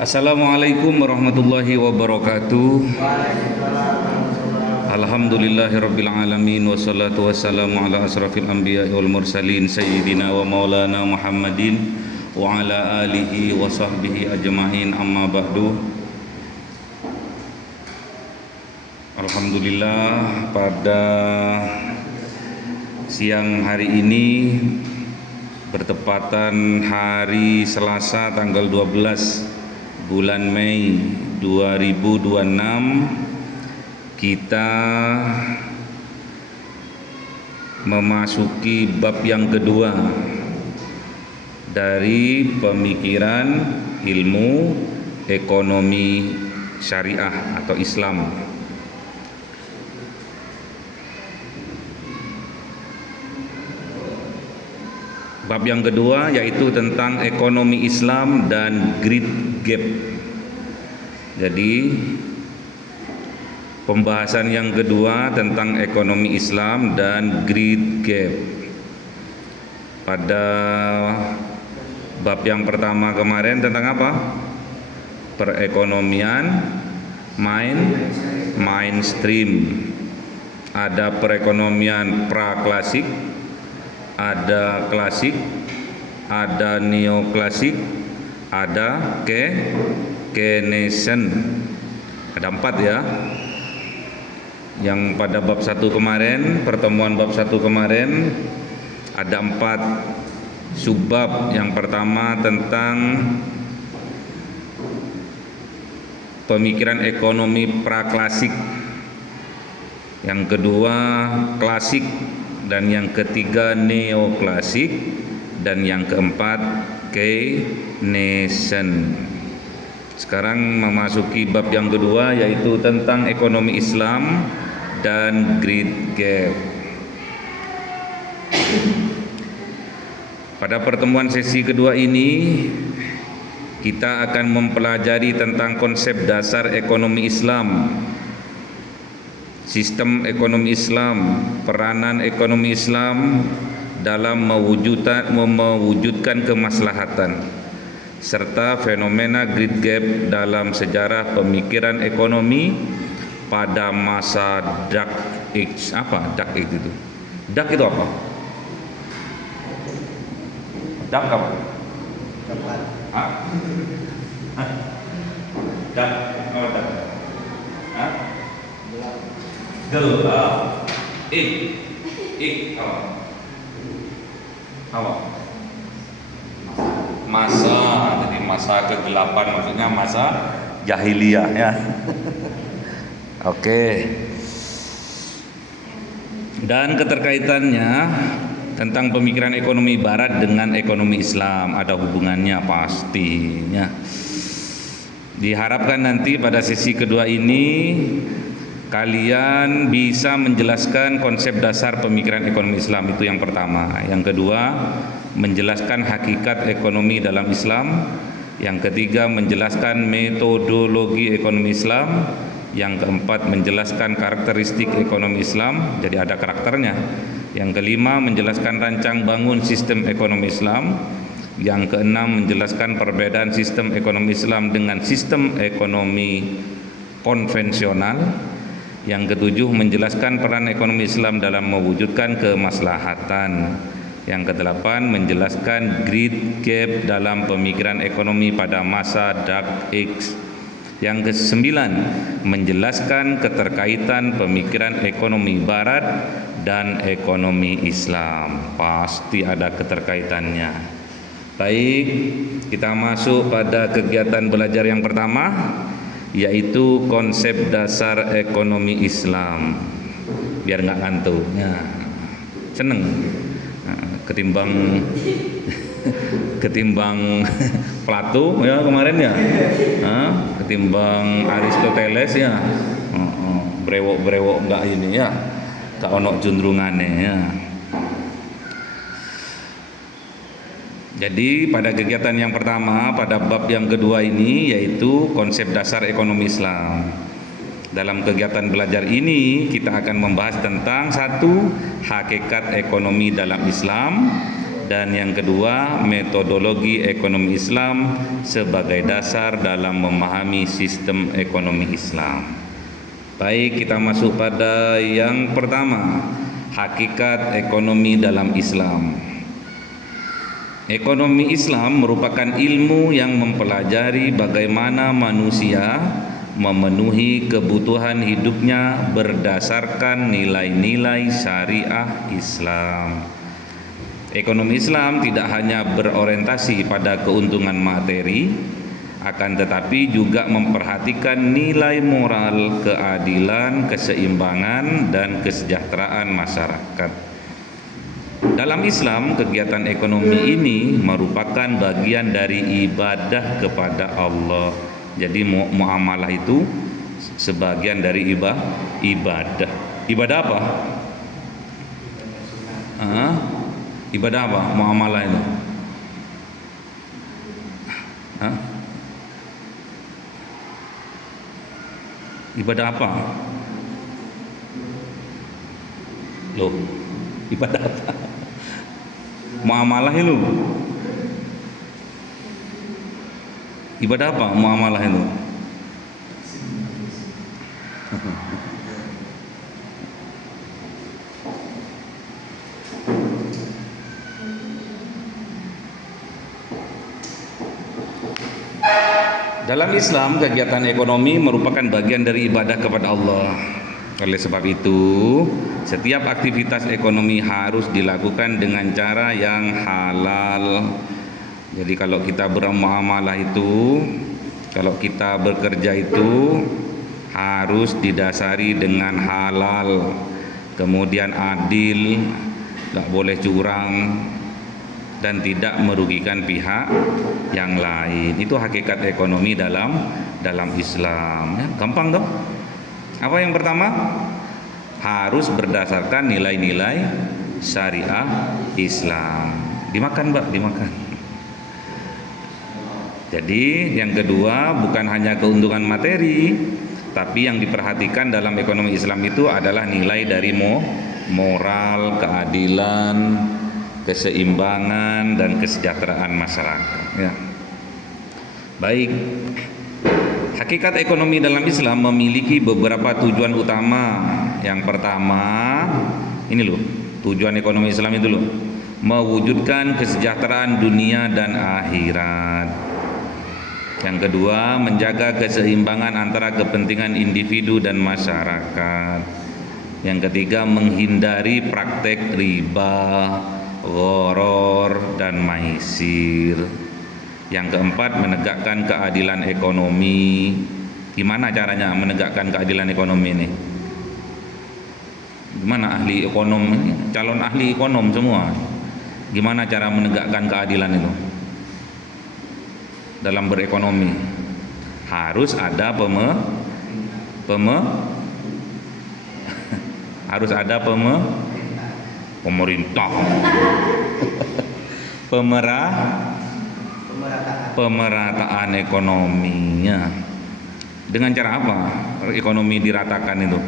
Assalamualaikum warahmatullahi wabarakatuh. Alhamdulillahirabbil alamin wassalatu wassalamu ala asrafil anbiya'i wal mursalin sayyidina wa maulana Muhammadin wa ala alihi wa sahbihi ajma'in, amma ba'du. Alhamdulillah, pada siang hari ini bertepatan hari Selasa tanggal 12 bulan Mei 2026, kita memasuki bab yang kedua dari pemikiran ilmu ekonomi syariah atau Islam. Bab yang kedua yaitu tentang ekonomi Islam dan great gap. Jadi pembahasan yang kedua tentang ekonomi Islam dan great gap. Pada bab yang pertama kemarin tentang apa? Perekonomian mainstream. Ada perekonomian praklasik, ada klasik, ada neoklasik, ada Keynesian. Ada 4 ya. Yang pada bab 1 kemarin, pertemuan bab 1 kemarin, ada 4 subbab. Yang pertama tentang pemikiran ekonomi praklasik, yang kedua klasik, dan yang ketiga neoklasik, dan yang keempat Keynesian. Sekarang memasuki bab yang kedua yaitu tentang ekonomi Islam dan great gap. Pada pertemuan sesi kedua ini kita akan mempelajari tentang konsep dasar ekonomi Islam, sistem ekonomi Islam, peranan ekonomi Islam dalam mewujudkan kemaslahatan, serta fenomena great gap dalam sejarah pemikiran ekonomi pada masa Dark Age. Apa Dark Age itu? Dark itu apa? Dark apa? Hah? Dark apa dark? Hah? Gelap. Apa? Masa, jadi masa kegelapan, maksudnya masa jahiliyah ya. Oke. Dan keterkaitannya tentang pemikiran ekonomi barat dengan ekonomi Islam, ada hubungannya pastinya. Diharapkan nanti pada sesi kedua ini kalian bisa menjelaskan konsep dasar pemikiran ekonomi Islam, itu yang pertama. Yang kedua, menjelaskan hakikat ekonomi dalam Islam. Yang ketiga, menjelaskan metodologi ekonomi Islam. Yang keempat, menjelaskan karakteristik ekonomi Islam, jadi ada karakternya. Yang kelima, menjelaskan rancang bangun sistem ekonomi Islam. Yang keenam, menjelaskan perbedaan sistem ekonomi Islam dengan sistem ekonomi konvensional. Yang ketujuh, menjelaskan peran ekonomi Islam dalam mewujudkan kemaslahatan. Yang kedelapan, menjelaskan great gap dalam pemikiran ekonomi pada masa Dark Age. Yang kesembilan, menjelaskan keterkaitan pemikiran ekonomi barat dan ekonomi Islam. Pasti ada keterkaitannya. Baik, kita masuk pada kegiatan belajar yang pertama, yaitu konsep dasar ekonomi Islam. Biar nggak ngantuk ya. Seneng ketimbang Plato ya kemarin ya, ketimbang Aristoteles ya, brewok nggak ini ya, tak onok jundrungane ya. Jadi pada kegiatan yang pertama, pada bab yang kedua ini, yaitu konsep dasar ekonomi Islam. Dalam kegiatan belajar ini kita akan membahas tentang satu, hakikat ekonomi dalam Islam. dan yang kedua metodologi ekonomi Islam sebagai dasar dalam memahami sistem ekonomi Islam. Baik, kita masuk pada yang pertama, hakikat ekonomi dalam Islam. Ekonomi Islam merupakan ilmu yang mempelajari bagaimana manusia memenuhi kebutuhan hidupnya berdasarkan nilai-nilai syariah Islam. Ekonomi Islam tidak hanya berorientasi pada keuntungan materi, akan tetapi juga memperhatikan nilai moral, keadilan, keseimbangan, dan kesejahteraan masyarakat. Dalam Islam, kegiatan ekonomi ini merupakan bagian dari ibadah kepada Allah. Jadi muamalah itu sebagian dari ibadah. Ibadah apa? Ibadah apa? Muamalah itu. Ibadah apa? Loh, ibadah apa? Muamalah itu. Ibadah apa muamalah itu? Dalam Islam, kegiatan ekonomi merupakan bagian dari ibadah kepada Allah. Oleh sebab itu, setiap aktivitas ekonomi harus dilakukan dengan cara yang halal. Jadi kalau kita bermuamalah itu, kalau kita bekerja itu harus didasari dengan halal, kemudian adil, nggak boleh curang, dan tidak merugikan pihak yang lain. Itu hakikat ekonomi dalam Islam. Ya, gampang dong. Apa yang pertama? Harus berdasarkan nilai-nilai syariah Islam. Dimakan, Mbak, dimakan. Jadi yang kedua, bukan hanya keuntungan materi, tapi yang diperhatikan dalam ekonomi Islam itu adalah nilai dari moral, keadilan, keseimbangan, dan kesejahteraan masyarakat. Ya. Baik, hakikat ekonomi dalam Islam memiliki beberapa tujuan utama. Yang pertama, ini loh, tujuan ekonomi Islam itu loh, mewujudkan kesejahteraan dunia dan akhirat. Yang kedua, menjaga keseimbangan antara kepentingan individu dan masyarakat. Yang ketiga, menghindari praktek riba, gharar, dan maisir. Yang keempat, menegakkan keadilan ekonomi. Gimana caranya menegakkan keadilan ekonomi ini? Gimana ahli ekonom ini? Calon ahli ekonom semua. Gimana cara menegakkan keadilan itu? Dalam berekonomi harus ada harus ada pemerintah pemerataan ekonominya. Dengan cara apa ekonomi diratakan itu?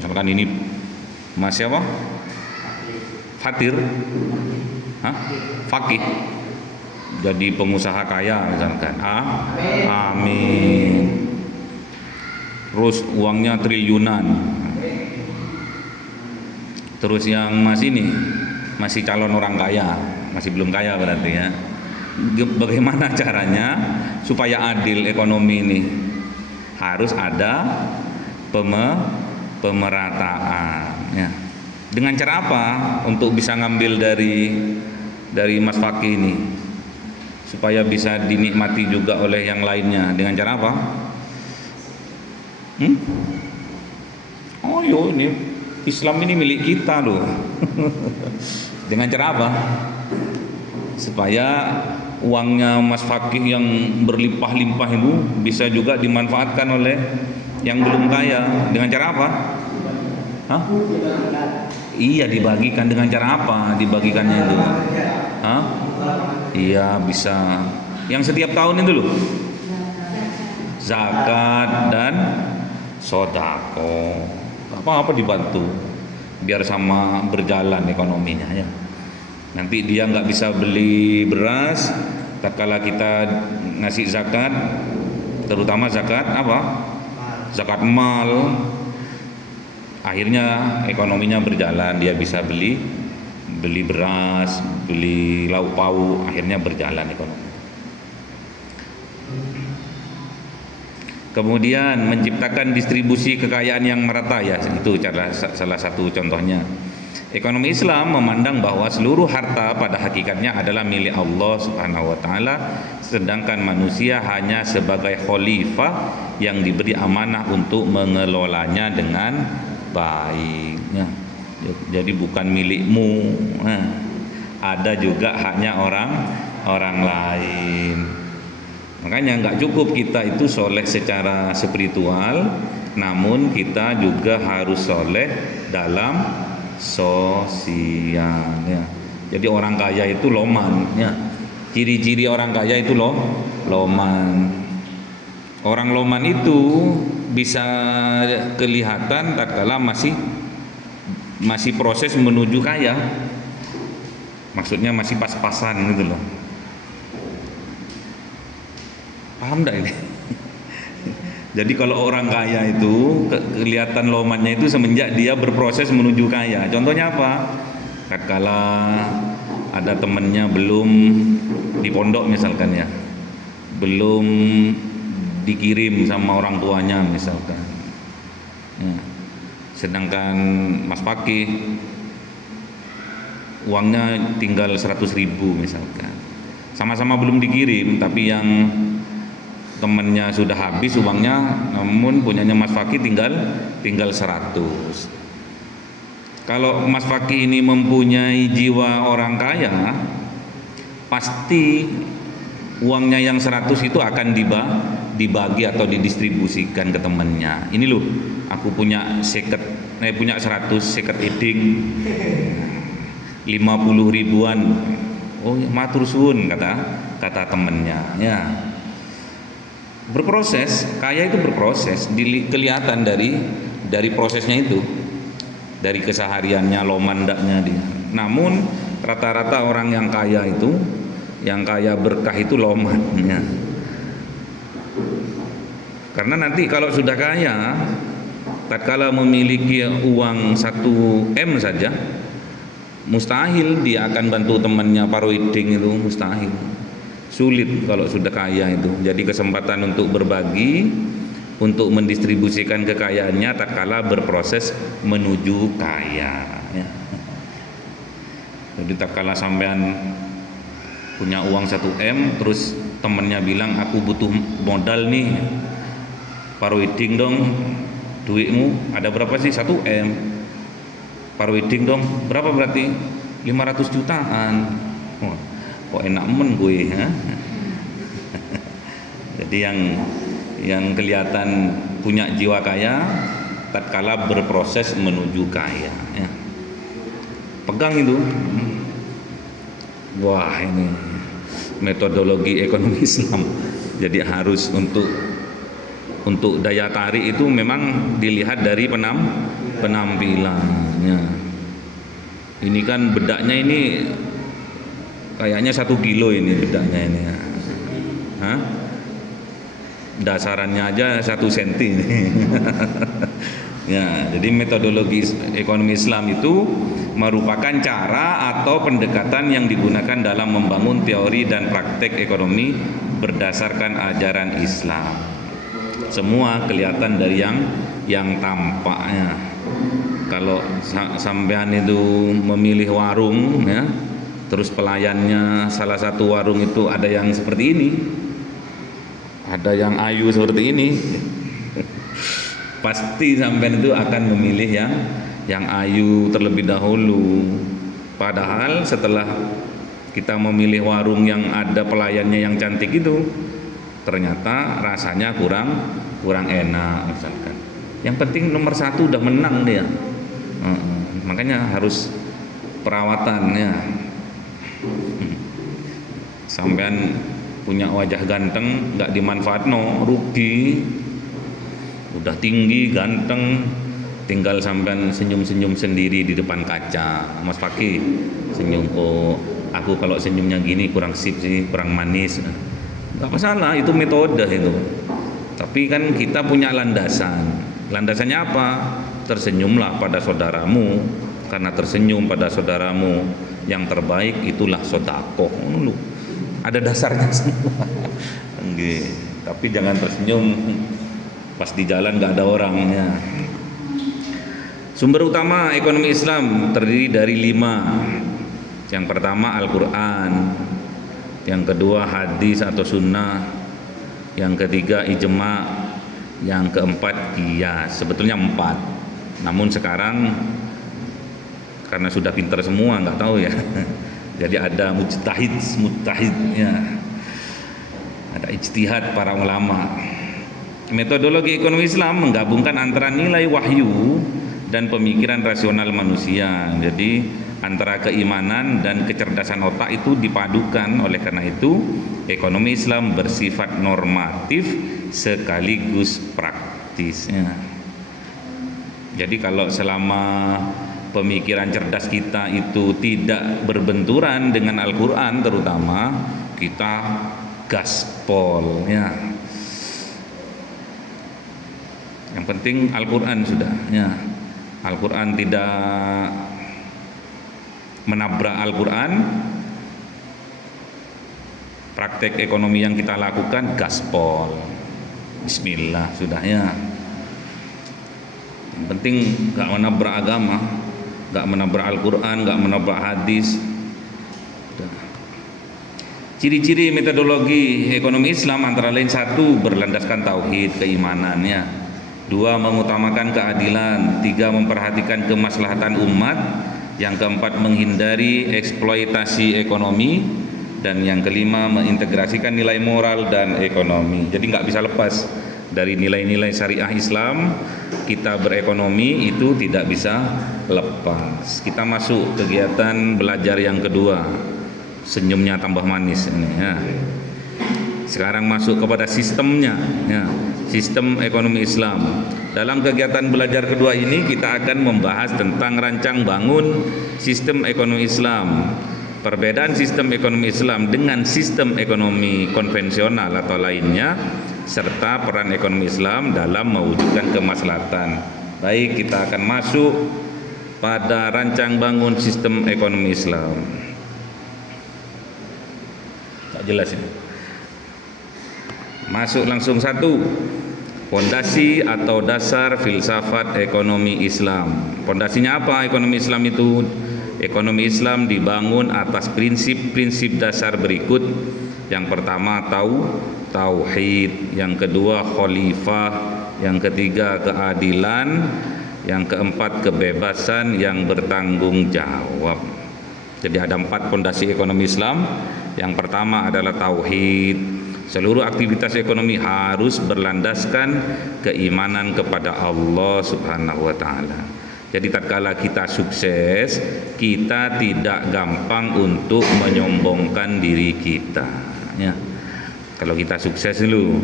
Misalkan ini masih apa? Fatir, fakih, jadi pengusaha kaya misalkan. Amin. Terus uangnya triliunan. Terus yang masih calon orang kaya, masih belum kaya berarti ya. Bagaimana caranya supaya adil ekonomi ini? Harus ada pemerataan. Ya. Dengan cara apa untuk bisa ngambil dari Mas Fakih ini supaya bisa dinikmati juga oleh yang lainnya? Dengan cara apa? Oh yo, ini Islam ini milik kita loh. Dengan cara apa? Supaya uangnya Mas Fakih yang berlimpah-limpah itu bisa juga dimanfaatkan oleh yang belum kaya. Dengan cara apa? Iya, dibagikan. Dengan cara apa dibagikannya itu? Iya, bisa. Yang setiap tahun itu loh, zakat dan sodako. Apa dibantu. biar sama berjalan ekonominya ya. Nanti dia nggak bisa beli beras, tatkala kita ngasih zakat, terutama zakat apa? Zakat mal. Akhirnya ekonominya berjalan, dia bisa beli beras, beli lauk pauk, akhirnya berjalan ekonomi. Kemudian menciptakan distribusi kekayaan yang merata ya, itu salah satu contohnya. Ekonomi Islam memandang bahwa seluruh harta pada hakikatnya adalah milik Allah Subhanahu wa taala, sedangkan manusia hanya sebagai khalifah yang diberi amanah untuk mengelolanya dengan baik. Ya. Jadi bukan milikmu. Nah, ada juga haknya orang lain. Makanya nggak cukup kita itu soleh secara spiritual, namun kita juga harus soleh dalam sosial ya. Jadi orang kaya itu loman ya. Ciri-ciri orang kaya itu loman. Orang loman itu bisa kelihatan tatkala masih proses menuju kaya. Maksudnya masih pas-pasan gitu loh. Paham enggak ini? Jadi kalau orang kaya itu kelihatan lomannya itu semenjak dia berproses menuju kaya. Contohnya apa? Tatkala ada temennya belum di pondok misalkan ya, belum dikirim sama orang tuanya misalkan. Ya. Sedangkan Mas Fakih uangnya tinggal 100.000 misalkan. Sama-sama belum dikirim, tapi yang temennya sudah habis uangnya, namun punyanya Mas Fakih tinggal 100. Kalau Mas Fakih ini mempunyai jiwa orang kaya, pasti uangnya yang 100 itu akan dibagi atau didistribusikan ke temannya. Ini loh, aku punya 100 seket eding 50 ribuan. Oh, matur suwun kata temannya ya. Berproses, kaya itu berproses, kelihatan dari prosesnya itu, dari kesehariannya, lomandaknya dia. Namun rata-rata orang yang kaya itu, yang kaya berkah itu lomannya. Karena nanti kalau sudah kaya, tatkala memiliki uang 1 M saja, mustahil dia akan bantu temannya paroiding itu, mustahil. Sulit kalau sudah kaya itu. Jadi kesempatan untuk berbagi, untuk mendistribusikan kekayaannya tatkala berproses menuju kaya ya. Jadi tatkala sampean punya uang 1 M, terus temennya bilang aku butuh modal nih, paroiding dong, duitmu ada berapa sih? 1 M. Paroiding dong, berapa berarti? 500 jutaan. Oh, kok enak men gue ya. Jadi yang kelihatan punya jiwa kaya tatkala berproses menuju kaya ya. Pegang itu. Wah, ini metodologi ekonomi Islam. Jadi harus untuk daya tarik itu memang dilihat dari penampilannya. Ini kan bedaknya ini kayaknya 1 kilo ini bedaknya ini. Hah? Dasarannya aja 1 senti ini. Ya, jadi metodologi ekonomi Islam itu merupakan cara atau pendekatan yang digunakan dalam membangun teori dan praktek ekonomi berdasarkan ajaran Islam. Semua kelihatan dari yang tampaknya. Kalau sampean itu memilih warung ya, terus pelayannya salah satu warung itu ada yang seperti ini, ada yang ayu seperti ini, pasti sampean itu akan memilih yang ayu terlebih dahulu. Padahal setelah kita memilih warung yang ada pelayannya yang cantik itu, ternyata rasanya kurang enak misalkan. Yang penting nomor 1 udah menang dia. Makanya harus perawatannya. Sampean punya wajah ganteng nggak dimanfaatno, rugi. Udah tinggi ganteng tinggal sampean senyum-senyum sendiri di depan kaca. Mas Fakih senyum, oh aku kalau senyumnya gini kurang sip sih, kurang manis. Nggak masalah, itu metode itu. Tapi kan kita punya landasan. Landasannya apa? Tersenyumlah pada saudaramu, karena tersenyum pada saudaramu yang terbaik itulah sedekah. Ada dasarnya semua. Tapi jangan tersenyum pas di jalan nggak ada orangnya. Sumber utama ekonomi Islam terdiri dari 5. Yang pertama Al-Quran, yang kedua hadis atau sunnah, yang ketiga ijma, yang keempat qiyas. Sebetulnya 4, namun sekarang karena sudah pintar semua nggak tahu ya. Jadi ada mujtahid ya, ada ijtihad para ulama. Metodologi ekonomi Islam menggabungkan antara nilai wahyu dan pemikiran rasional manusia. Jadi antara keimanan dan kecerdasan otak itu dipadukan. Oleh karena itu ekonomi Islam bersifat normatif sekaligus praktis ya. Jadi kalau selama pemikiran cerdas kita itu tidak berbenturan dengan Al-Quran, terutama kita gaspol ya. Yang penting Al-Quran sudah ya. Al-Quran tidak menabrak Al-Quran, praktek ekonomi yang kita lakukan gaspol, bismillah sudah ya. Yang penting gak menabrak agama, gak menabrak Al-Quran, gak menabrak hadis. Ciri-ciri metodologi ekonomi Islam antara lain 1. Berlandaskan tauhid, keimanannya. 2. Mengutamakan keadilan. 3. Memperhatikan kemaslahatan umat. Yang keempat, menghindari eksploitasi ekonomi. Dan yang kelima, mengintegrasikan nilai moral dan ekonomi. Jadi nggak bisa lepas dari nilai-nilai syariah Islam. Kita berekonomi itu tidak bisa lepas. Kita masuk kegiatan belajar yang kedua. Senyumnya tambah manis ini ya. Sekarang masuk kepada sistemnya ya. Sistem ekonomi Islam. Dalam kegiatan belajar kedua ini kita akan membahas tentang rancang bangun sistem ekonomi Islam, perbedaan sistem ekonomi Islam dengan sistem ekonomi konvensional atau lainnya, serta peran ekonomi Islam dalam mewujudkan kemaslahatan. Baik, kita akan masuk pada rancang bangun sistem ekonomi Islam. Tak jelas ini. Masuk langsung 1. Fondasi atau dasar filsafat ekonomi Islam. Fondasinya apa ekonomi Islam itu? Ekonomi Islam dibangun atas prinsip-prinsip dasar berikut. Yang pertama tauhid, yang kedua khalifah, yang ketiga keadilan, yang keempat kebebasan yang bertanggung jawab. Jadi ada 4 fondasi ekonomi Islam. Yang pertama adalah tauhid. Seluruh aktivitas ekonomi harus berlandaskan keimanan kepada Allah Subhanahu wa taala. Jadi tatkala kita sukses, kita tidak gampang untuk menyombongkan diri kita ya. Kalau kita sukses dulu,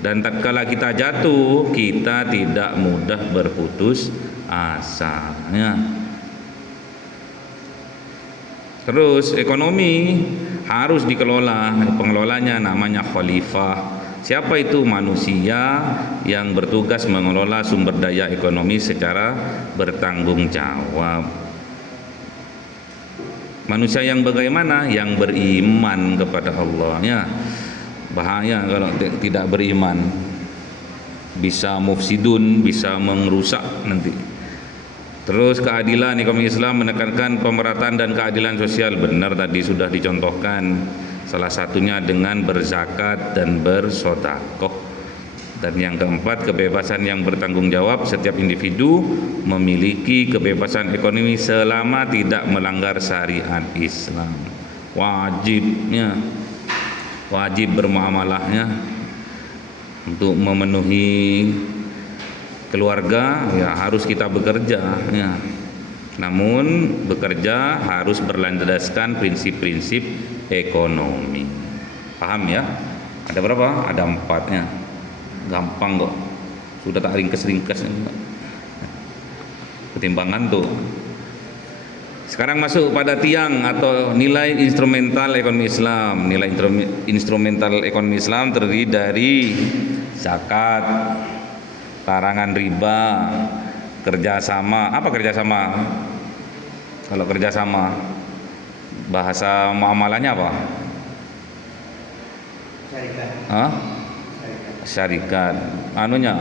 dan tatkala kita jatuh, kita tidak mudah berputus asa ya. Terus ekonomi harus dikelola, pengelolanya namanya khalifah. Siapa itu? Manusia yang bertugas mengelola sumber daya ekonomi secara bertanggung jawab. Manusia yang bagaimana? Yang beriman kepada Allah ya. Bahaya kalau tidak beriman, bisa mufsidun, bisa merusak nanti. Terus keadilan ekonomi Islam menekankan pemerataan dan keadilan sosial. Benar tadi sudah dicontohkan, salah satunya dengan berzakat dan bersedekah. Dan yang keempat, kebebasan yang bertanggung jawab. Setiap individu memiliki kebebasan ekonomi selama tidak melanggar syariat Islam. Wajib bermuamalahnya untuk memenuhi keluarga ya, harus kita bekerja ya. Namun bekerja harus berlandaskan prinsip-prinsip ekonomi. Paham ya? Ada berapa? Ada 4 ya. Gampang kok. Sudah tak ringkas-ringkas. Ketimbangan tuh. Sekarang masuk pada tiang atau nilai instrumental ekonomi Islam. Nilai instrumental ekonomi Islam terdiri dari zakat, larangan riba, kerjasama. Apa kerjasama? Kalau kerjasama, bahasa muamalahnya apa? Syarikat. Hah? Syarikat. Anunya,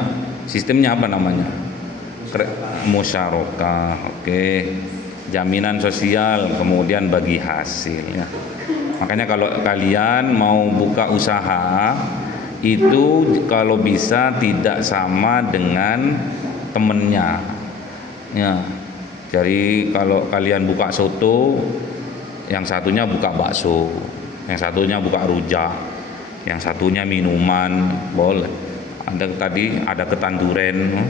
sistemnya apa namanya? Musyarakah. Oke. Jaminan sosial, kemudian bagi hasil ya. Makanya kalau kalian mau buka usaha itu kalau bisa tidak sama dengan temennya ya. Jadi kalau kalian buka soto, yang satunya buka bakso, yang satunya buka rujak, yang satunya minuman, boleh. Ada tadi ada ketan duren,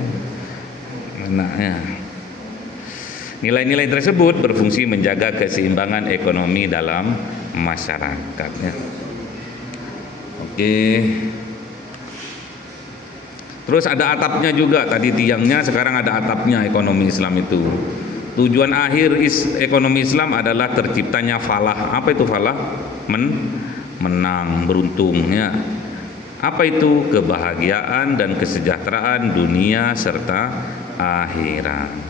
enak ya. Nilai-nilai tersebut berfungsi menjaga keseimbangan ekonomi dalam masyarakat ya. Oke. Terus ada atapnya juga, tadi tiangnya, sekarang ada atapnya ekonomi Islam itu. Tujuan akhir ekonomi Islam adalah terciptanya falah. Apa itu falah? Menang, beruntung ya. Apa itu? Kebahagiaan dan kesejahteraan dunia serta akhirat.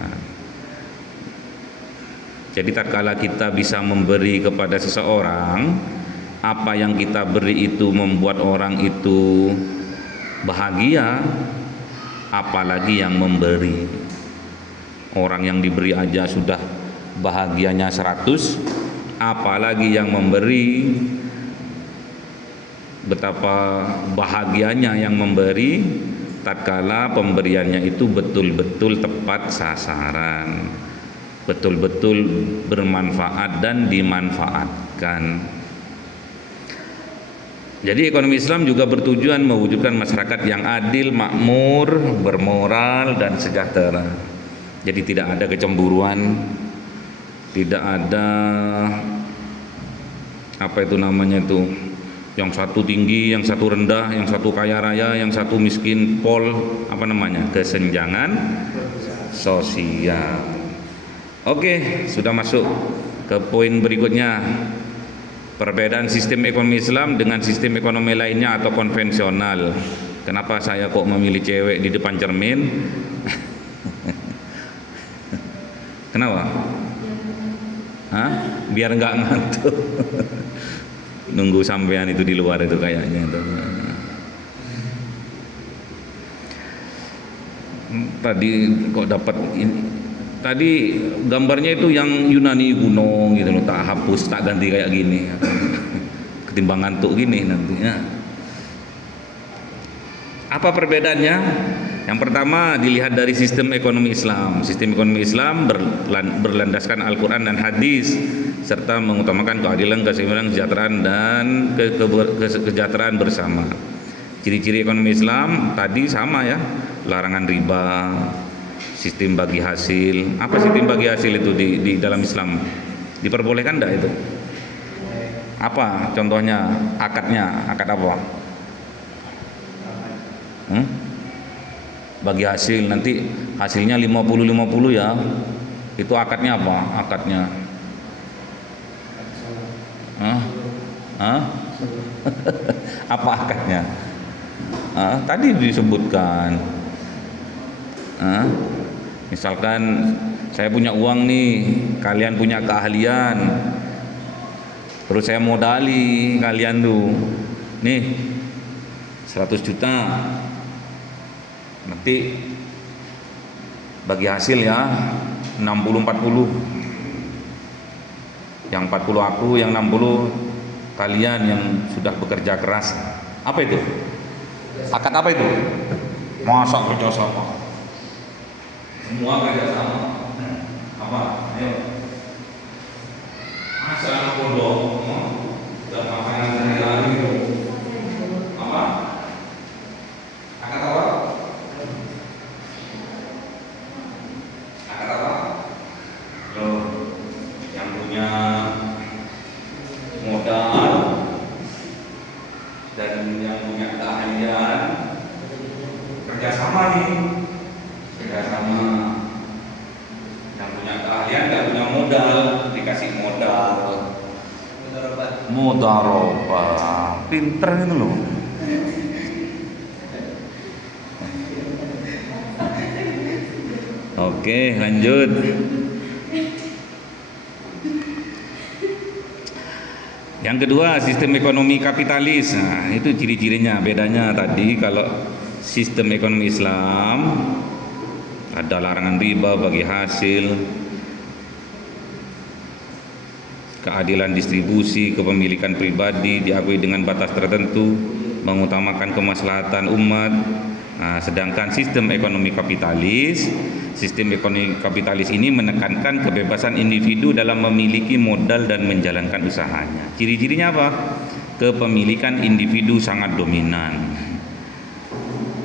Jadi tatkala kita bisa memberi kepada seseorang, apa yang kita beri itu membuat orang itu bahagia, apalagi yang memberi. Orang yang diberi aja sudah bahagianya 100, apalagi yang memberi. Betapa bahagianya yang memberi tatkala pemberiannya itu betul-betul tepat sasaran, betul-betul bermanfaat dan dimanfaatkan. Jadi ekonomi Islam juga bertujuan mewujudkan masyarakat yang adil, makmur, bermoral dan sejahtera. Jadi tidak ada kecemburuan, tidak ada apa itu namanya itu, yang satu tinggi, yang satu rendah, yang satu kaya raya, yang satu miskin, apa namanya, kesenjangan sosial. Oke, sudah masuk ke poin berikutnya. Perbedaan sistem ekonomi Islam dengan sistem ekonomi lainnya atau konvensional. Kenapa saya kok memilih cewek di depan cermin? Kenapa? Hah? Biar nggak ngantuk. Nunggu sampean itu di luar itu kayaknya itu. Tadi kok dapat ini. Tadi gambarnya itu yang Yunani gunung gitu loh, tak hapus, tak ganti kayak gini. Ketimbang ngantuk gini nantinya. Apa perbedaannya? Yang pertama dilihat dari sistem ekonomi Islam. Sistem ekonomi Islam berlandaskan Al-Quran dan hadis serta mengutamakan keadilan, keseimbangan, kesejahteraan dan kesejahteraan bersama. Ciri-ciri ekonomi Islam tadi sama ya, larangan riba, sistem bagi hasil. Apa sistem bagi hasil itu di dalam Islam? Diperbolehkan enggak itu? Apa contohnya? Akadnya, akad apa? Bagi hasil, nanti hasilnya 50-50 ya. Itu akadnya apa? Akadnya apa akadnya? Tadi disebutkan. Misalkan saya punya uang nih, kalian punya keahlian, terus saya modali kalian tuh, nih 100 juta, nanti bagi hasil ya 60-40, yang 40 aku, yang 60 kalian yang sudah bekerja keras. Apa itu? Akad apa itu? Masa kerja sama? Semua kerja sama. Apa? Ayo. Asal anak bodoh, udah makanan sehari-hari itu. Apa? Akad apa? Akad apa? Loh, yang punya modal dan yang punya keahlian kerjasama nih, kerjasama. Mudharabah. Pinter itu loh. Oke, lanjut. Yang kedua, sistem ekonomi kapitalis. Nah, itu ciri-cirinya. Bedanya tadi kalau sistem ekonomi Islam ada larangan riba bagi hasil, keadilan distribusi, kepemilikan pribadi diakui dengan batas tertentu, mengutamakan kemaslahatan umat. Nah, sedangkan sistem ekonomi kapitalis ini menekankan kebebasan individu dalam memiliki modal dan menjalankan usahanya. Ciri-cirinya apa? Kepemilikan individu sangat dominan.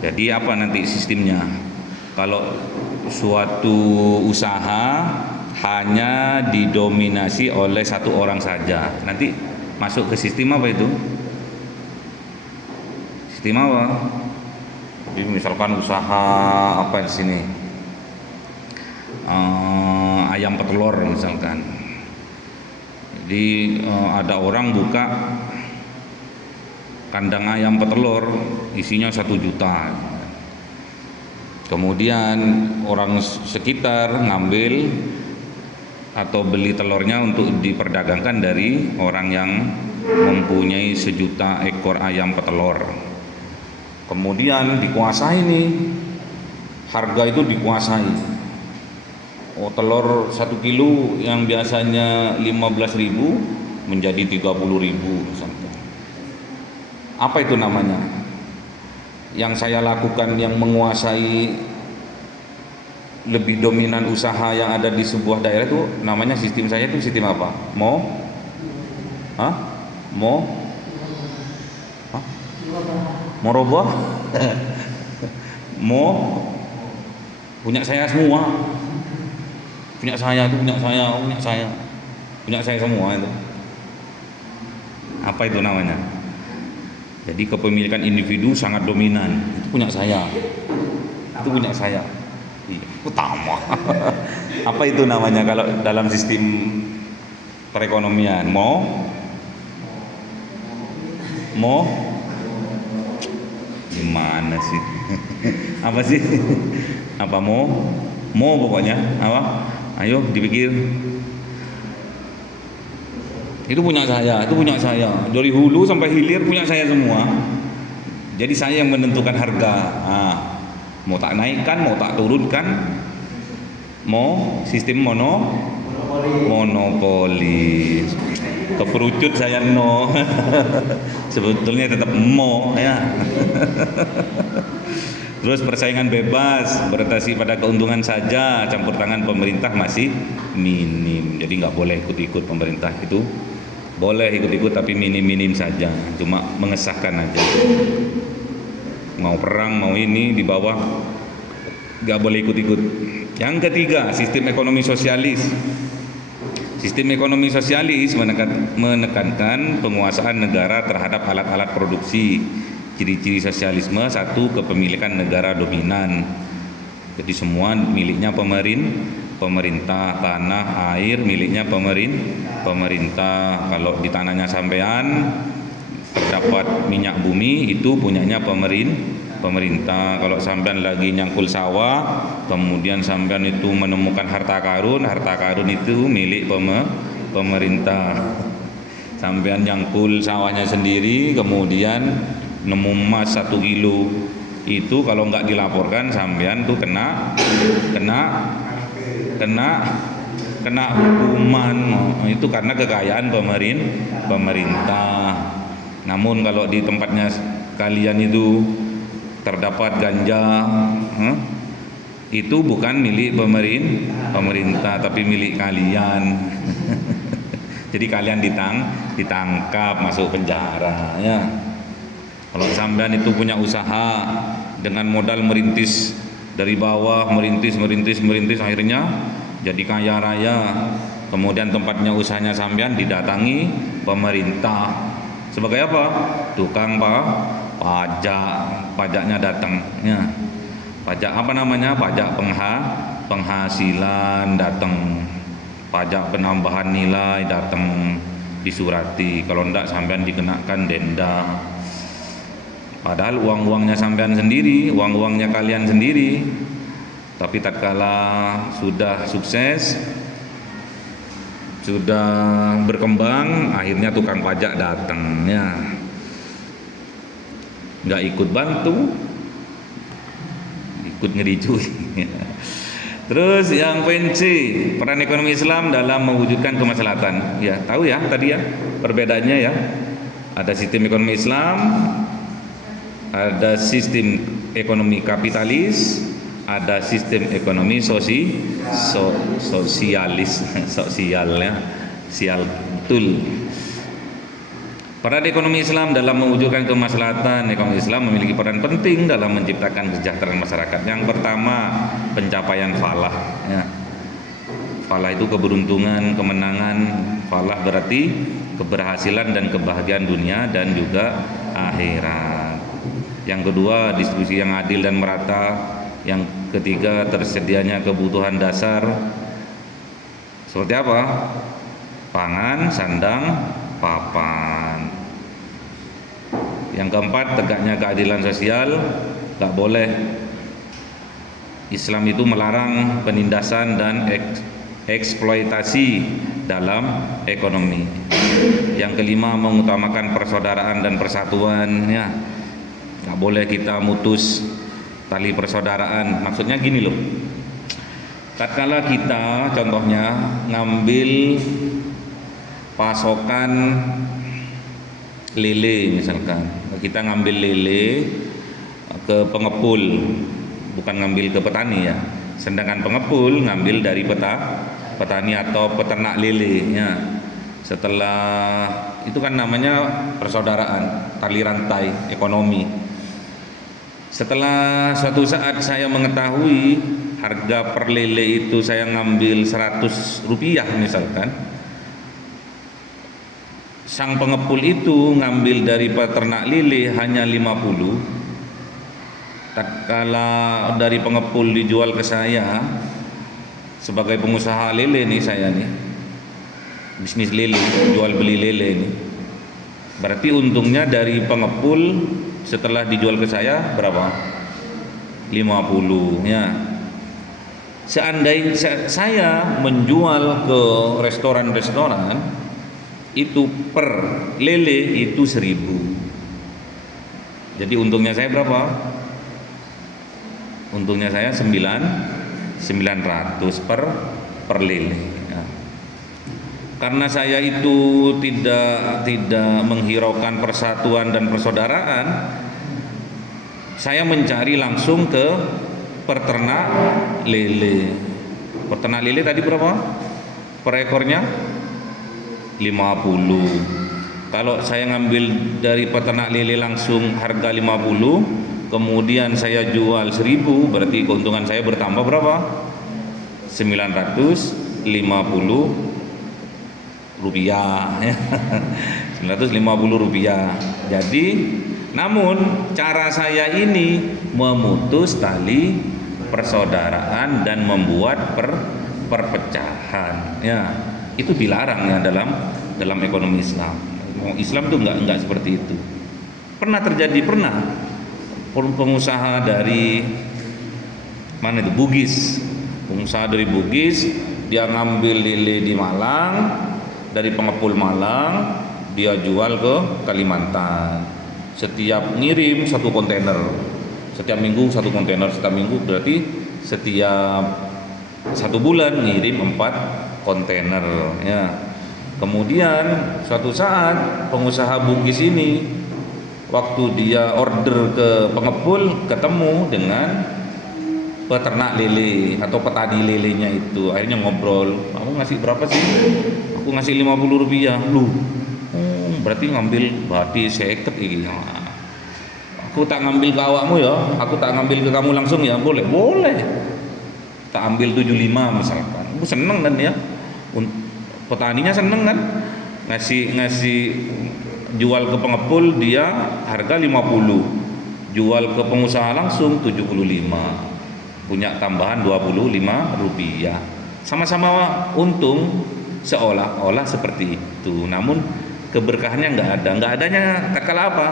Jadi apa nanti sistemnya? Kalau suatu usaha hanya didominasi oleh satu orang saja, nanti masuk ke sistem apa itu? Sistem apa? Jadi misalkan usaha apa di sini, ayam petelur misalkan. Jadi ada orang buka kandang ayam petelur, isinya 1 juta. Kemudian orang sekitar ngambil atau beli telurnya untuk diperdagangkan dari orang yang mempunyai 1 juta ekor ayam petelur. Kemudian dikuasai nih, harga itu dikuasai. Oh, telur 1 kilo yang biasanya 15.000 menjadi 30.000 misalnya. Apa itu namanya? Yang saya lakukan yang menguasai lebih dominan usaha yang ada di sebuah daerah itu namanya sistem saya itu sistem apa? Merubah punya saya semua, punya saya semua itu. Apa itu namanya? Jadi kepemilikan individu sangat dominan, itu punya saya, utama. Apa itu namanya kalau dalam sistem perekonomian? Gimana sih? Apa sih? Apa pokoknya apa? Ayo dipikir. Itu punya saya. Dari hulu sampai hilir punya saya semua. Jadi saya yang menentukan harga. Mau tak naikkan, mau tak turunkan, mau sistem monopoli. Keperucut saya no. Sebetulnya tetap ya. Terus persaingan bebas, berorientasi pada keuntungan saja, campur tangan pemerintah masih minim. Jadi nggak boleh ikut-ikut pemerintah itu. Boleh ikut-ikut tapi minim-minim saja, cuma mengesahkan aja. Mau perang, mau ini di bawah nggak boleh ikut-ikut. Yang ketiga, sistem ekonomi sosialis. Sistem ekonomi sosialis menekankan penguasaan negara terhadap alat-alat produksi. Ciri-ciri sosialisme: 1, kepemilikan negara dominan. Jadi semua miliknya pemerintah, tanah, air miliknya pemerintah. Kalau di tanahnya sampean terdapat minyak bumi, itu punyanya pemerintah. Kalau sampean lagi nyangkul sawah, kemudian sampean itu menemukan harta karun itu milik pemerintah. Sampean nyangkul sawahnya sendiri, kemudian nemu emas 1 kilo, itu kalau nggak dilaporkan sampean tuh kena hukuman. Itu karena kekayaan pemerintah. Namun kalau di tempatnya kalian itu terdapat ganja, itu bukan milik pemerintah tapi milik kalian. Jadi kalian ditangkap, masuk penjara ya. Kalau sampean itu punya usaha dengan modal merintis dari bawah, merintis akhirnya jadi kaya raya, kemudian tempatnya usahanya sampean didatangi pemerintah sebagai apa? Tukang pajaknya datang ya. Pajak apa namanya? Pajak penghasilan datang, pajak penambahan nilai datang. disurati, kalau ndak sampean dikenakan denda. Padahal uang-uangnya sampean sendiri, uang-uangnya kalian sendiri. Tapi tatkala sudah sukses, sudah berkembang, akhirnya tukang pajak datang, ya, nggak ikut bantu, ikut ngericui. Terus yang poin C, peran ekonomi Islam dalam mewujudkan kemaslahatan. Ya, tahu ya tadi ya perbedaannya ya. Ada sistem ekonomi Islam, ada sistem ekonomi kapitalis, ada sistem ekonomi sosialis, sosialnya, sial betul. Peran ekonomi Islam dalam mewujudkan kemaslahatan. Ekonomi Islam memiliki peran penting dalam menciptakan kesejahteraan masyarakat. Yang pertama, pencapaian falah. Ya. Falah itu keberuntungan, kemenangan. Falah berarti keberhasilan dan kebahagiaan dunia dan juga akhirat. Yang kedua, distribusi yang adil dan merata. Yang ketiga, tersedianya kebutuhan dasar. Seperti apa? Pangan, sandang, papan. Yang keempat, tegaknya keadilan sosial. Gak boleh, Islam itu melarang penindasan dan eksploitasi dalam ekonomi. Yang kelima, mengutamakan persaudaraan dan persatuan, ya. Gak boleh kita mutus tali persaudaraan. Maksudnya gini loh, tatkala kita contohnya ngambil pasokan lele, misalkan kita ngambil lele ke pengepul, bukan ngambil ke petani ya, sedangkan pengepul ngambil dari petani atau peternak lele ya. Setelah itu kan namanya persaudaraan, tali rantai ekonomi. Setelah suatu saat saya mengetahui harga per lele itu saya ngambil 100 rupiah misalkan, sang pengepul itu ngambil dari peternak lele hanya 50. Tatkala dari pengepul dijual ke saya sebagai pengusaha lele nih, saya nih bisnis lele, jual beli lele nih, berarti untungnya dari pengepul setelah dijual ke saya berapa? 50 ya. Seandainya saya menjual ke restoran-restoran itu per lele itu 1.000, jadi untungnya saya berapa? Untungnya saya 900 per lele ya. Karena saya itu tidak menghiraukan persatuan dan persaudaraan, saya mencari langsung ke peternak lele. Peternak lele tadi berapa per ekornya? 50. Kalau saya ngambil dari peternak lele langsung harga 50, kemudian saya jual 1.000, berarti keuntungan saya bertambah berapa? 950 rupiah. 950 rupiah. Jadi, namun cara saya ini memutus tali persaudaraan dan membuat perpecahan. Ya, itu dilarang ya dalam ekonomi Islam. Islam tuh enggak seperti itu. Pernah terjadi, pernah pengusaha dari mana itu, Bugis, pengusaha dari Bugis, dia ngambil lele di Malang, dari pengepul Malang, dia jual ke Kalimantan. Setiap ngirim 1 kontainer, setiap minggu 1 kontainer, setiap minggu berarti setiap 1 bulan ngirim 4 kontainer ya. Kemudian suatu saat pengusaha Bugis ini, waktu dia order ke pengepul, ketemu dengan peternak lele atau petani lelenya itu. Akhirnya ngobrol, "Kamu ngasih berapa sih?" "Aku ngasih 50 rupiah." "Loh, berarti ngambil berarti seket ini." "Aku tak ngambil ke awakmu ya, aku tak ngambil ke kamu langsung ya." "Boleh." "Boleh." Tak ambil 75 misalkan. Aku seneng kan ya. Petaninya seneng kan, ngasih jual ke pengepul dia harga 50, jual ke pengusaha langsung 75, punya tambahan 25 rupiah, sama-sama untung. seolah-olah seperti itu. Namun keberkahannya nggak ada. Nggak adanya tatkala apa?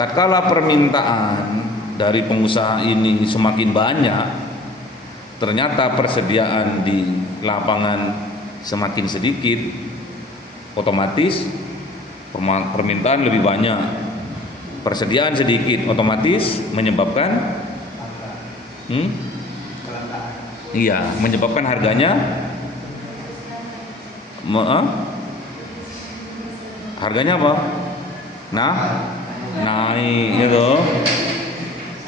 Tatkala permintaan dari pengusaha ini semakin banyak, ternyata persediaan di lapangan semakin sedikit, otomatis permintaan lebih banyak. Persediaan sedikit, otomatis menyebabkan iya, menyebabkan harganya harganya apa? Nah, naik gitu.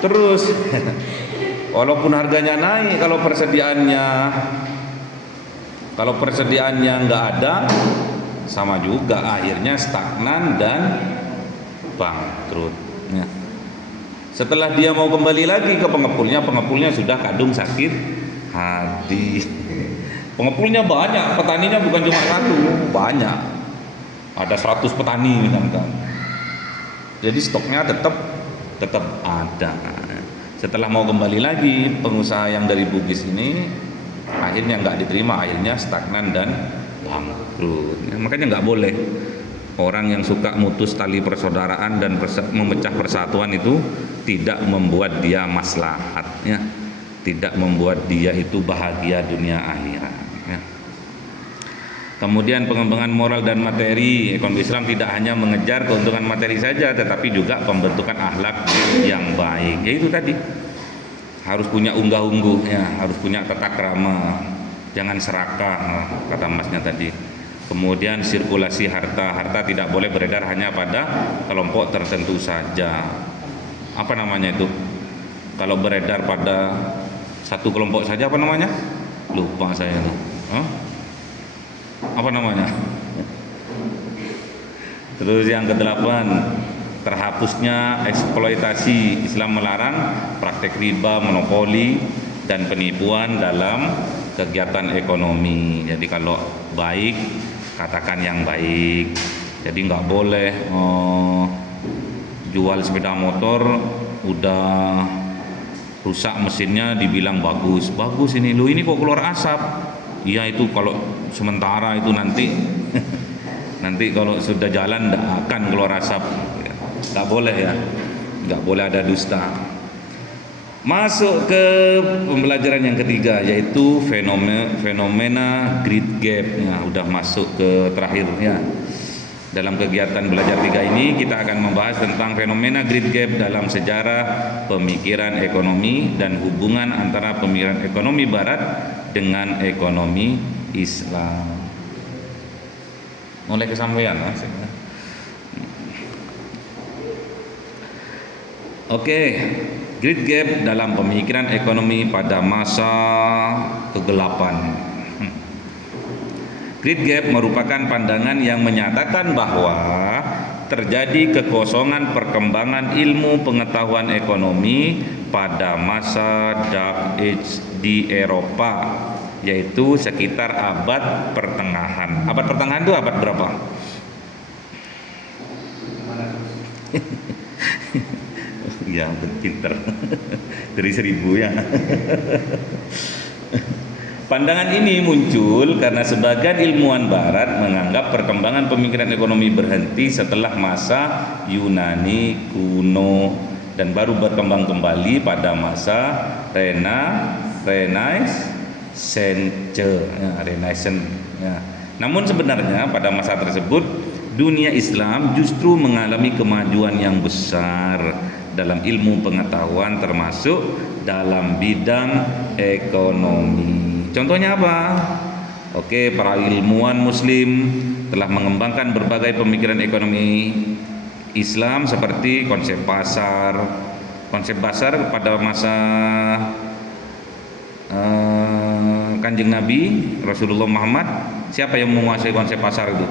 Terus walaupun harganya naik, kalau persediaannya nggak ada, sama juga akhirnya stagnan dan bangkrut. Ya. Setelah dia mau kembali lagi ke pengepulnya sudah kadung sakit hati. Pengepulnya banyak, petaninya bukan cuma satu, banyak. Ada 100 petani misalkan. Jadi stoknya tetap ada. Setelah mau kembali lagi, pengusaha yang dari Bugis ini akhirnya nggak diterima, akhirnya stagnan dan bangkrut. Makanya nggak boleh orang yang suka mutus tali persaudaraan dan memecah persatuan itu tidak membuat dia maslahat, ya. Tidak membuat dia itu bahagia dunia akhirat, ya. Kemudian pengembangan moral dan materi. Ekonomi Islam tidak hanya mengejar keuntungan materi saja, tetapi juga pembentukan akhlak yang baik. Yaitu tadi, harus punya unggah-ungguh, ya, harus punya tata krama, jangan serakah, kata masnya tadi. Kemudian sirkulasi harta tidak boleh beredar hanya pada kelompok tertentu saja. Apa namanya itu? Kalau beredar pada satu kelompok saja apa namanya? Lupa saya nih. Apa namanya? Terus yang ke-8, terhapusnya eksploitasi. Islam melarang praktek riba, monopoli, dan penipuan dalam kegiatan ekonomi. Jadi kalau baik, katakan yang baik. Jadi nggak boleh jual sepeda motor udah rusak mesinnya dibilang bagus ini, lo ini kok keluar asap. Iya, itu kalau sementara, itu nanti nanti kalau sudah jalan tidak akan keluar asap. Nggak boleh, ya, nggak boleh ada dusta. Masuk ke pembelajaran yang ketiga, yaitu fenomena great gap. Ya, udah masuk ke terakhirnya. Dalam kegiatan belajar 3 ini kita akan membahas tentang fenomena great gap dalam sejarah pemikiran ekonomi dan hubungan antara pemikiran ekonomi barat dengan ekonomi Islam. Mulai kesampaian, Mas. Oke, great gap dalam pemikiran ekonomi pada masa kegelapan. Great gap merupakan pandangan yang menyatakan bahwa terjadi kekosongan perkembangan ilmu pengetahuan ekonomi pada masa Dark Age di Eropa, yaitu sekitar abad pertengahan. Abad pertengahan itu abad berapa? Ya, pinter. Dari 1000, ya. Pandangan ini muncul karena sebagian ilmuwan barat menganggap perkembangan pemikiran ekonomi berhenti setelah masa Yunani kuno dan baru berkembang kembali pada masa Renaissance. Ya. Namun sebenarnya pada masa tersebut dunia Islam justru mengalami kemajuan yang besar dalam ilmu pengetahuan, termasuk dalam bidang ekonomi. Contohnya apa? Oke, para ilmuwan muslim telah mengembangkan berbagai pemikiran ekonomi Islam seperti konsep pasar. Konsep pasar pada masa Kanjeng Nabi Rasulullah Muhammad, siapa yang menguasai konsep pasar itu?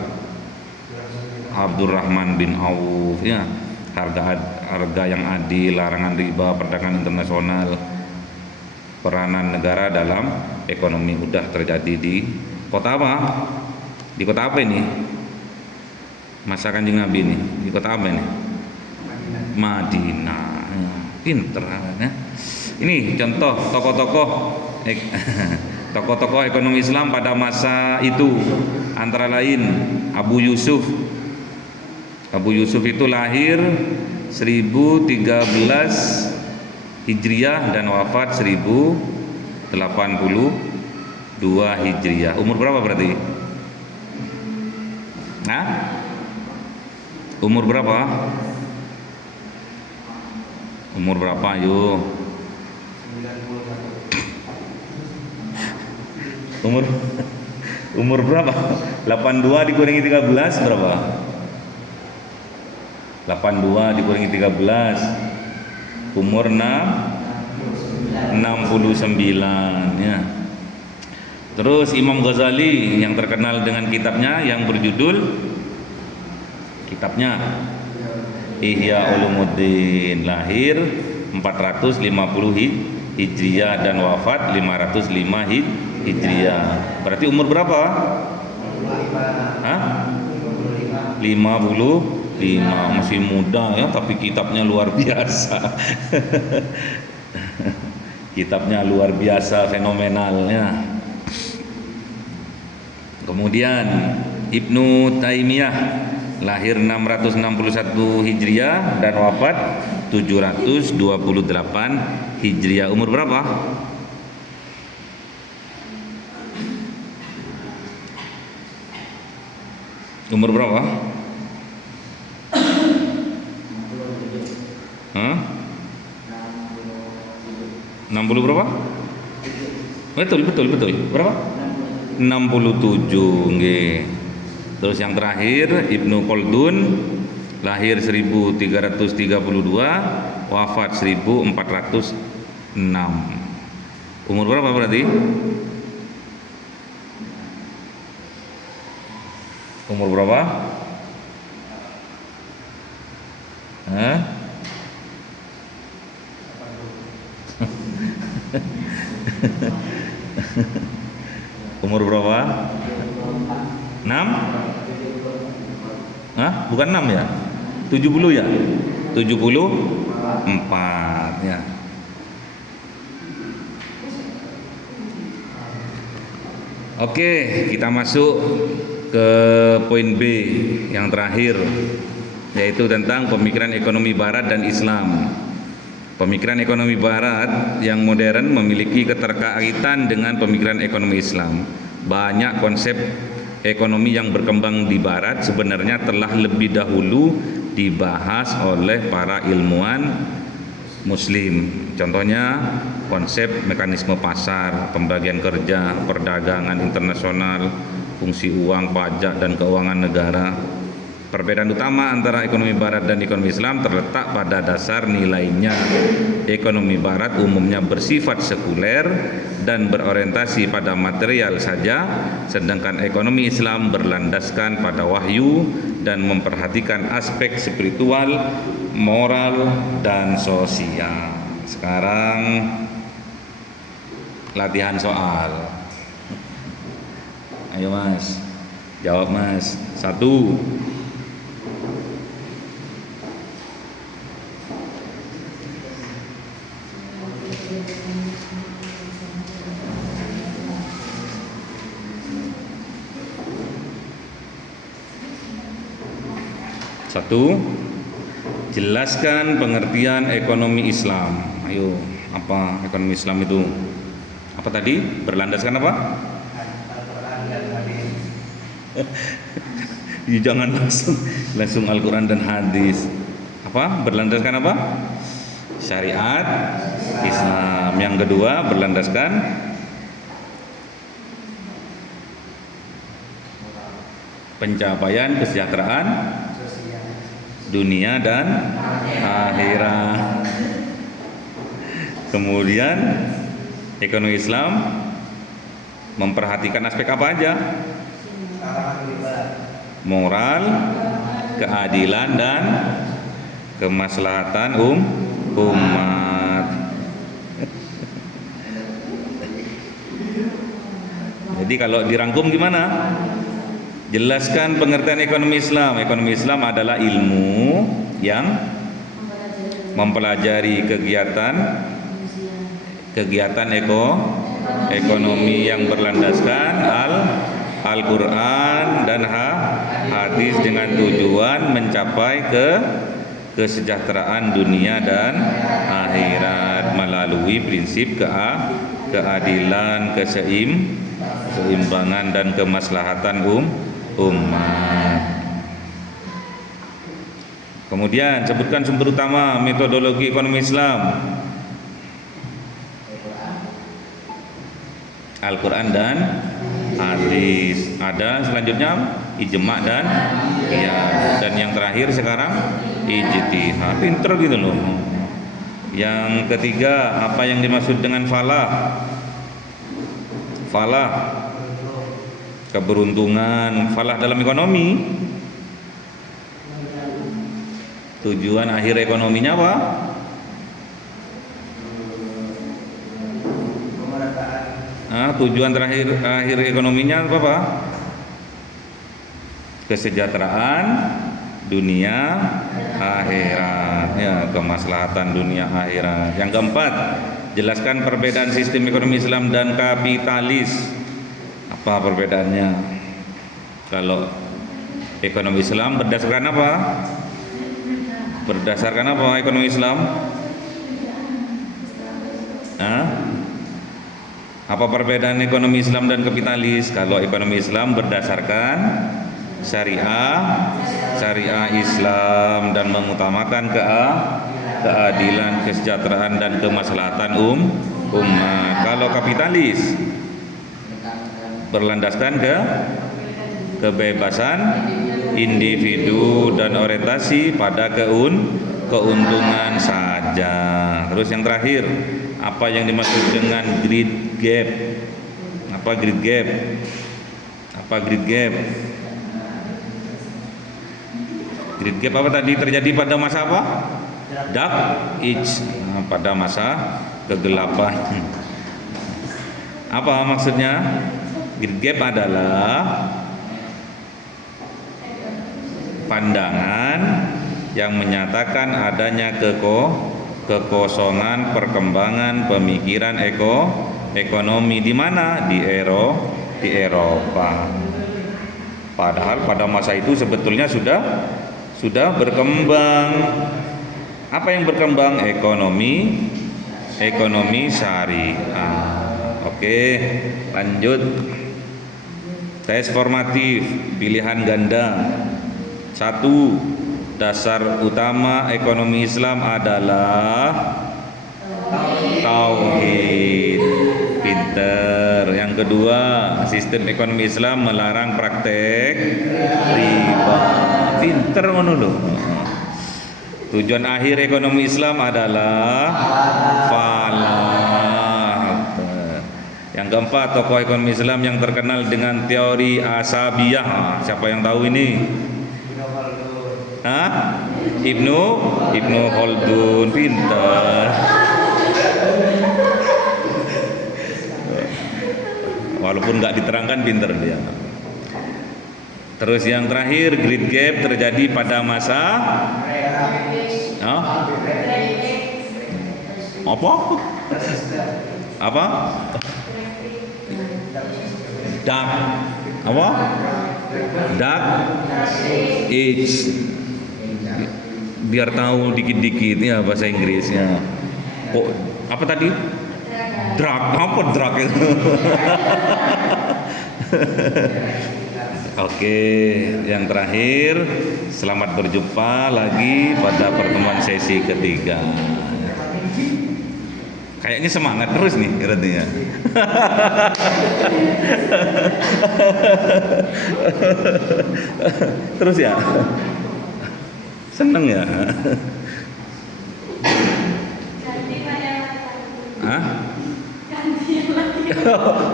Abdurrahman bin Auf, ya. Harga yang adil, larangan riba, perdagangan internasional, peranan negara dalam ekonomi udah terjadi di kota apa? Di kota apa ini? Masa Kanjeng Nabi ini di kota apa ini? Madinah. Pinter, ya. Ini contoh tokoh-tokoh Tokoh-tokoh ekonomi Islam pada masa itu antara lain Abu Yusuf. Abu Yusuf itu lahir 1013 Hijriah dan wafat 1082 Hijriah. Umur berapa berarti? Nah? Umur berapa? Umur berapa yuk? Umur berapa? 82 dikurangi 13 berapa? 82 dikurangi 13 umur 69 ya. Terus Imam Ghazali yang terkenal dengan kitabnya yang berjudul Ihya Ulumuddin, lahir 450 Hijriah dan wafat 505 Hijriah. Berarti umur berapa? Hah? 55, masih muda ya, tapi kitabnya luar biasa. Kitabnya luar biasa, fenomenalnya. Kemudian Ibnu Taimiyah lahir 661 Hijriah dan wafat 728 Hijriah. Umur berapa? Umur berapa? Hah? 60 berapa? Betul. Berapa? 67 nggih. Terus yang terakhir Ibnu Khaldun lahir 1332, wafat 1406. Umur berapa berarti? Umur berapa? Hah? Umur berapa? 6? Hah? Bukan 6 ya? 70 ya? 74 ya. Oke, kita masuk ke poin B yang terakhir, yaitu tentang pemikiran ekonomi barat dan Islam. Pemikiran ekonomi barat yang modern memiliki keterkaitan dengan pemikiran ekonomi Islam. Banyak konsep ekonomi yang berkembang di barat sebenarnya telah lebih dahulu dibahas oleh para ilmuwan muslim. Contohnya konsep mekanisme pasar, pembagian kerja, perdagangan internasional, fungsi uang, pajak, dan keuangan negara. Perbedaan utama antara ekonomi barat dan ekonomi Islam terletak pada dasar nilainya. Ekonomi barat umumnya bersifat sekuler dan berorientasi pada material saja, sedangkan ekonomi Islam berlandaskan pada wahyu dan memperhatikan aspek spiritual, moral, dan sosial. Sekarang latihan soal. Ayo Mas, jawab Mas. 1. Jelaskan pengertian ekonomi Islam. Ayo, apa ekonomi Islam itu? Apa tadi? Berlandaskan apa? Jangan langsung Al-Quran dan hadis. Apa? Berlandaskan apa? Syariat Islam. Yang kedua berlandaskan pencapaian kesejahteraan dunia dan akhirat. Kemudian ekonomi Islam memperhatikan aspek apa aja? Moral, keadilan, dan kemaslahatan umat. Jadi kalau dirangkum gimana? Jelaskan pengertian ekonomi Islam. Ekonomi Islam adalah ilmu yang mempelajari kegiatan ekonomi yang berlandaskan Al-Quran dan hadis dengan tujuan mencapai kesejahteraan dunia dan akhirat melalui prinsip keadilan, keseimbangan dan kemaslahatan umat. Kemudian sebutkan sumber utama metodologi ekonomi Islam. Al-Quran dan hadis. Ada selanjutnya ijma' dan qiyas. Dan yang terakhir sekarang ijtihad. Pinter gitu loh. Yang ketiga, apa yang dimaksud dengan falah? Falah, keberuntungan. Falah dalam ekonomi, tujuan akhir ekonominya apa? Tujuan akhir ekonominya apa, Pak? Kesejahteraan dunia akhirat, ya, kemaslahatan dunia akhirat. Yang keempat, jelaskan perbedaan sistem ekonomi Islam dan kapitalis. Apa perbedaannya? Kalau ekonomi Islam berdasarkan apa? Berdasarkan apa ekonomi Islam? Apa perbedaan ekonomi Islam dan kapitalis? Kalau ekonomi Islam berdasarkan syariah Islam dan mengutamakan keadilan, kesejahteraan dan kemaslahatan umat. Kalau kapitalis berlandaskan kebebasan individu dan orientasi pada keuntungan saja. Terus yang terakhir, apa yang dimaksud dengan great gap? Apa great gap? Apa great gap? Great gap apa tadi terjadi pada masa apa? Dark age, pada masa kegelapan. Apa maksudnya? Great gap adalah pandangan yang menyatakan adanya kekosongan perkembangan pemikiran ekonomi di mana? Di Eropa. Padahal pada masa itu sebetulnya sudah berkembang. Apa yang berkembang? Ekonomi syariah. Oke, lanjut. Tes formatif pilihan ganda. 1. Dasar utama ekonomi Islam adalah tauhid. Pinter. Yang kedua, sistem ekonomi Islam melarang praktek riba. Pinter ngono lho. Tujuan akhir ekonomi Islam adalah falah. Yang keempat, tokoh ekonomi Islam yang terkenal dengan teori asabiyah. Siapa yang tahu ini? Ibnu Khaldun. Pintar. Walaupun nggak diterangkan, pintar dia. Terus yang terakhir, great gap terjadi pada masa apa? Dark age. Biar tahu dikit-dikit ya bahasa Inggrisnya. Kok apa tadi? Apa drag itu? Oke, yang terakhir, selamat berjumpa lagi pada pertemuan sesi ketiga. Kayaknya semangat terus nih katanya. Terus ya? Seneng ya?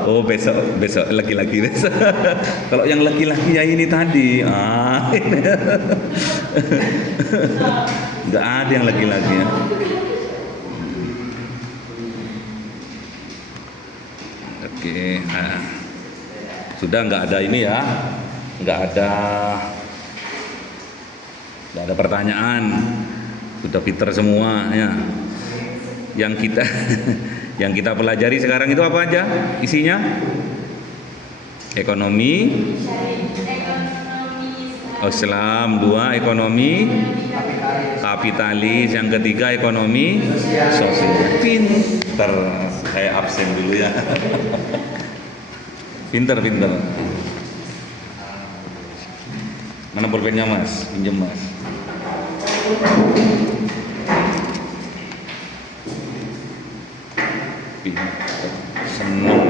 Oh, besok laki-laki besok. Kalau yang laki-laki ya ini tadi. Nggak ada yang laki-laki ya. Oke, sudah nggak ada ini ya, nggak ada pertanyaan, sudah pinter semua ya. Yang kita pelajari sekarang itu apa aja isinya? Ekonomi Islam, 2 ekonomi kapitalis, yang ketiga ekonomi sosial. Pinter, saya absen dulu ya. Pinter. Mana pulpennya Mas? Pinjem Mas. Senang.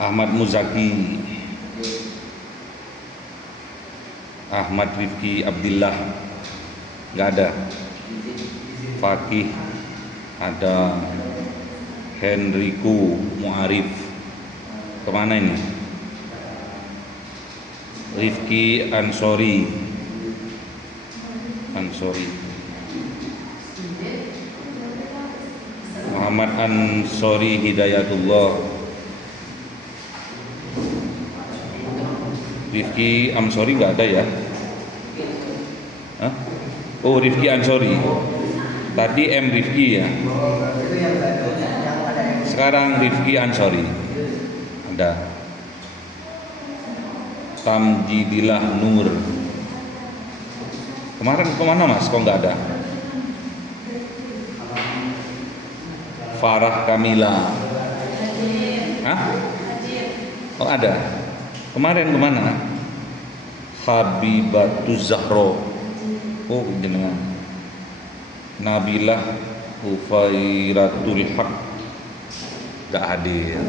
Ahmad Muzaki, Ahmad Rifki Abdillah, nggak ada. Fakih ada. Henriku Muarif, kemana ini? Rifki Ansori, Muhammad Ansori Hidayatullah, Rifki Amsori nggak ada ya? Hah? Oh, Rifki Ansori. Tadi M Rifki ya. Sekarang Rifki Ansori ada. Tamjidillah Nur. Kemarin kemana Mas? Kok nggak ada? Farah Kamila. Hah? Oh ada. Kemarin kemana? Habibatuz Zahro. Oh jenengan. Nabilah Ufairatul Haq gak hadir.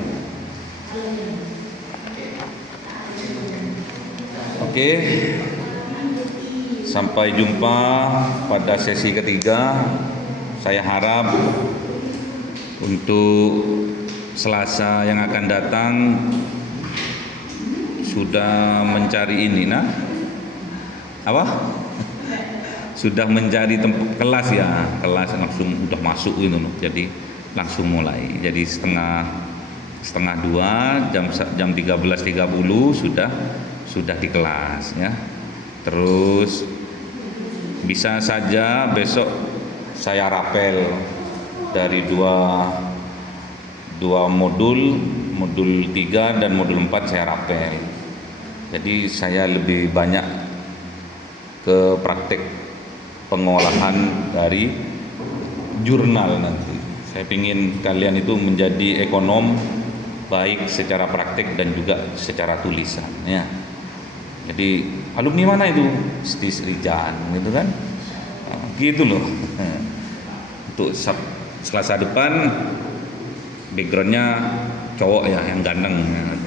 Oke. Sampai jumpa pada sesi ketiga. Saya harap untuk Selasa yang akan datang sudah mencari ini, nah apa? Sudah mencari tempat kelas ya, kelas langsung udah masuk itu, jadi langsung mulai. Jadi setengah 2 jam 13.30 sudah di kelas ya. Terus bisa saja besok saya rapel dari dua modul 3 dan modul 4 saya rapel. Jadi saya lebih banyak ke praktek pengolahan dari jurnal nanti. Saya ingin kalian itu menjadi ekonom baik secara praktek dan juga secara tulisan ya. Jadi alumni mana itu? Stis Rijan gitu kan. Gitu loh. Untuk Selasa depan backgroundnya cowok ya, yang ganteng ya.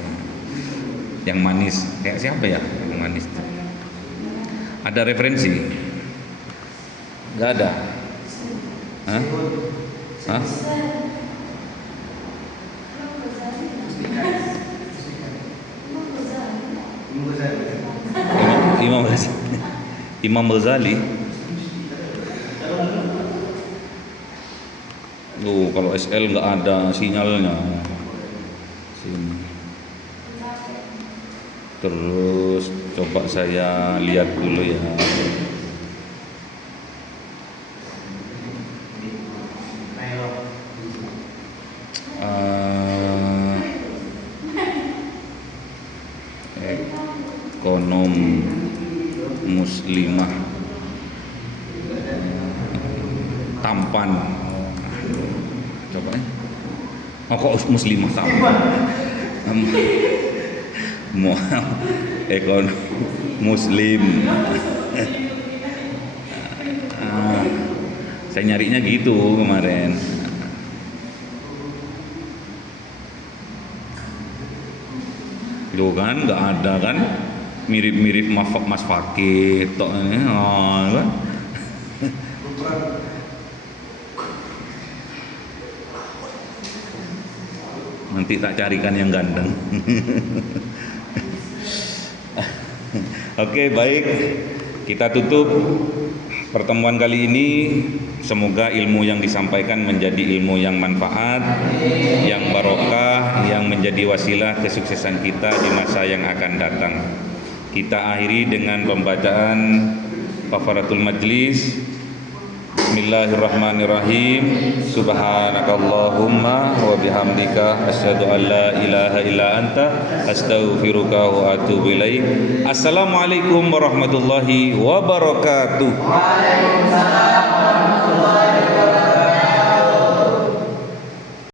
Yang manis, kayak siapa ya yang manis? Ada referensi? Nggak ada? Hah? Hah? Imam Ghazali. Oh, kalau SL nggak ada sinyalnya. Sini. Terus coba saya lihat dulu ya. Ekonom muslimah tampan. Coba ya. Oh, kok muslimah tampan? Ekonom muslim. Saya nyarinya gitu kemarin. Itu kan nggak ada kan, mirip-mirip Mas Fakih tok ini, kan? Nanti tak carikan yang ganteng. Oke, baik. Kita tutup pertemuan kali ini. Semoga ilmu yang disampaikan menjadi ilmu yang manfaat, yang barokah, yang menjadi wasilah kesuksesan kita di masa yang akan datang. Kita akhiri dengan pembacaan kafaratul majlis. Bismillahirrahmanirrahim. Subhanakallahumma wa bihamdika asyhadu an la ilaha illa anta astaghfiruka wa atubu ilaik. Assalamualaikum warahmatullahi wabarakatuh. Waalaikumsalam.